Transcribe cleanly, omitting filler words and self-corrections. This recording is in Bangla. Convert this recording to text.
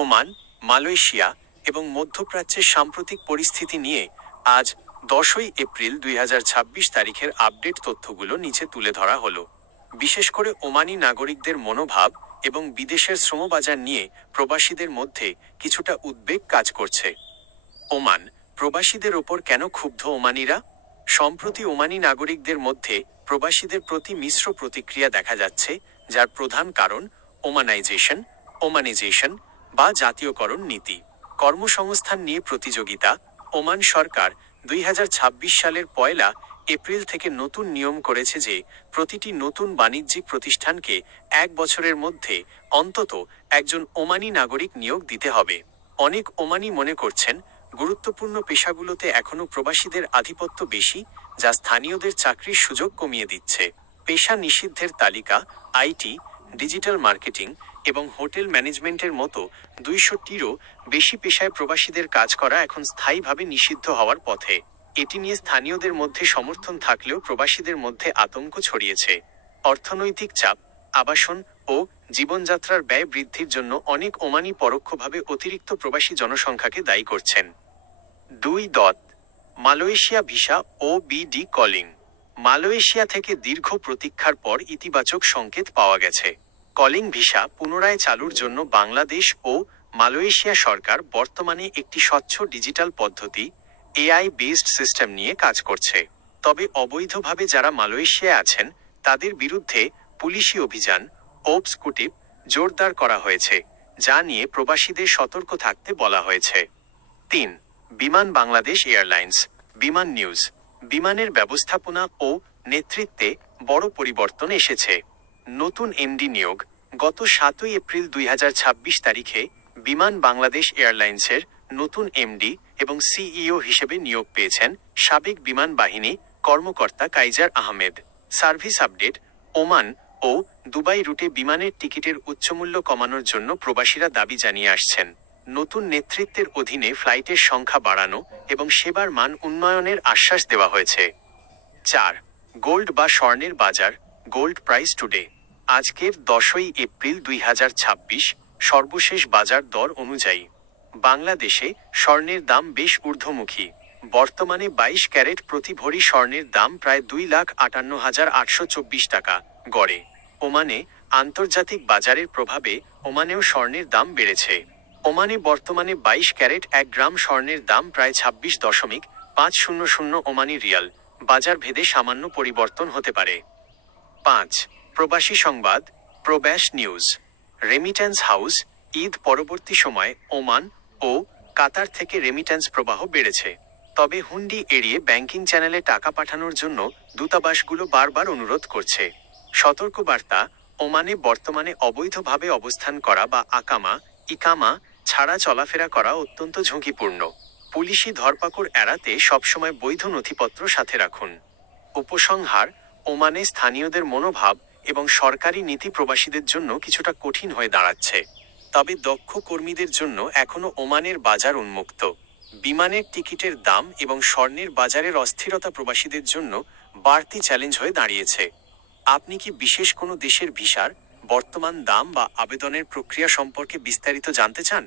ওমান, মালয়েশিয়া এবং মধ্যপ্রাচ্যের সাম্প্রতিক পরিস্থিতি নিয়ে আজ 10ই এপ্রিল 2026 তারিখের আপডেট তথ্যগুলো নিচে তুলে ধরা হলো। বিশেষ করে ওমানি নাগরিকদের মনোভাব এবং বিদেশের শ্রমবাজার নিয়ে প্রবাসীদের মধ্যে কিছুটা উদ্বেগ কাজ করছে। ওমান, প্রবাসীদের ওপর কেন ক্ষুব্ধ ওমানিরা? সম্প্রতি ওমানি নাগরিকদের মধ্যে প্রবাসীদের প্রতি মিশ্র প্রতিক্রিয়া দেখা যাচ্ছে, যার প্রধান কারণ ওমানাইজেশন বা জাতীয়করণ নীতি। কর্মসংস্থান নিয়ে প্রতিযোগিতা। ওমান সরকার 2026 সালের 1 এপ্রিল থেকে নতুন নিয়ম করেছে যে প্রতিটি নতুন বাণিজ্যিক প্রতিষ্ঠানকে 1 বছরের মধ্যে অন্তত একজন ওমানি নাগরিক নিয়োগ দিতে হবে। অনেক ওমানি মনে করছেন গুরুত্বপূর্ণ পেশাগুলোতে এখনও প্রবাসীদের আধিপত্য বেশি, যা স্থানীয়দের চাকরির সুযোগ কমিয়ে দিচ্ছে। পেশা নিষিদ্ধের তালিকা। আইটি, ডিজিটাল মার্কেটিং এবং হোটেল ম্যানেজমেন্টের মতো 200টিরও বেশি পেশায় প্রবাসীদের কাজ করা এখন স্থায়ীভাবে নিষিদ্ধ হওয়ার পথে। এটি নিয়ে স্থানীয়দের মধ্যে সমর্থন থাকলেও প্রবাসীদের মধ্যে আতঙ্ক ছড়িয়েছে। অর্থনৈতিক চাপ। আবাসন ও জীবনযাত্রার ব্যয় বৃদ্ধির জন্য অনেক ওমানি পরোক্ষভাবে অতিরিক্ত প্রবাসী জনসংখ্যাকে দায়ী করছেন। 2. মালয়েশিয়া ভিসা ও বিডি কলিং। মালয়েশিয়া থেকে দীর্ঘ প্রতীক্ষার পর ইতিবাচক সংকেত পাওয়া গেছে। কলিং ভিসা পুনরায় চালুর জন্য বাংলাদেশ ও মালয়েশিয়া সরকার বর্তমানে একটি স্বচ্ছ ডিজিটাল পদ্ধতি এআই বেসড সিস্টেম নিয়ে কাজ করছে। তবে অবৈধভাবে যারা মালয়েশিয়ায় আছেন তাদের বিরুদ্ধে পুলিশি অভিযান ওপস্কুটিপ জোরদার করা হয়েছে, যা নিয়ে প্রবাসীদের সতর্ক থাকতে বলা হয়েছে। 3. বিমান বাংলাদেশ এয়ারলাইন্স। বিমান নিউজ। বিমানের ব্যবস্থাপনা ও নেতৃত্বে বড় পরিবর্তন এসেছে। নতুন এমডি নিয়োগ। গত 7 এপ্রিল 2026 তারিখে বিমান বাংলাদেশ এয়ারলাইন্সের নতুন এমডি এবং সিইও হিসেবে নিয়োগ পেয়েছেন সাবেক বিমান বাহিনী কর্মকর্তা Kaiser Ahmed. Service update. Oman ও দুবাই রুটে বিমানের টিকিটের উচ্চমূল্য কমানোর জন্য প্রবাসীরা দাবি জানিয়ে আসছেন। নতুন নেতৃত্বের অধীনে ফ্লাইটের সংখ্যা বাড়ানো এবং সেবার মান উন্নয়নের আশ্বাস দেওয়া হয়েছে। 4. গোল্ড বা স্বর্ণের বাজার। Gold price today. আজকের 10ই এপ্রিল 2026 সর্বশেষ বাজার দর অনুযায়ী বাংলাদেশে স্বর্ণের দাম বেশ ঊর্ধ্বমুখী। বর্তমানে 22 ক্যারেট প্রতি ভরি স্বর্ণের দাম প্রায় 2,58,824 টাকা গড়ে। ওমানে আন্তর্জাতিক বাজারের প্রভাবে ওমানেও স্বর্ণের দাম বেড়েছে। ওমানে বর্তমানে 22 ক্যারেট 1 গ্রাম স্বর্ণের দাম প্রায় 26.500 ওমানি রিয়াল। বাজার ভেদে সামান্য পরিবর্তন হতে পারে। 5. প্রবাসী সংবাদ। প্রবাস নিউজ। Remittance house. ঈদ পরবর্তী সময়ে ওমান ও কাতার থেকে রেমিট্যান্স প্রবাহ বেড়েছে। তবে হুন্ডি এড়িয়ে ব্যাংকিং চ্যানেলে টাকা পাঠানোর জন্য দূতাবাসগুলো বারবার অনুরোধ করছে। সতর্কবার্তা। ওমানে বর্তমানে অবৈধভাবে অবস্থান করা বা ইকামা ছাড়া চলাফেরা করা অত্যন্ত ঝুঁকিপূর্ণ। পুলিশি ধরপাকড় এড়াতে সবসময় বৈধ নথিপত্র সাথে রাখুন। উপসংহার। ওমানে স্থানীয়দের মনোভাব এবং সরকারি নীতি প্রবাসীদের জন্য কিছুটা কঠিন হয়ে দাঁড়াচ্ছে। তবে দক্ষ কর্মীদের জন্য এখনও ওমানের বাজার উন্মুক্ত। বিমানের টিকিটের দাম এবং স্বর্ণের বাজারের অস্থিরতা প্রবাসীদের জন্য বাড়তি চ্যালেঞ্জ হয়ে দাঁড়িয়েছে। আপনি কি বিশেষ কোনো দেশের ভিসার বর্তমান দাম বা আবেদনের প্রক্রিয়া সম্পর্কে বিস্তারিত জানতে চান?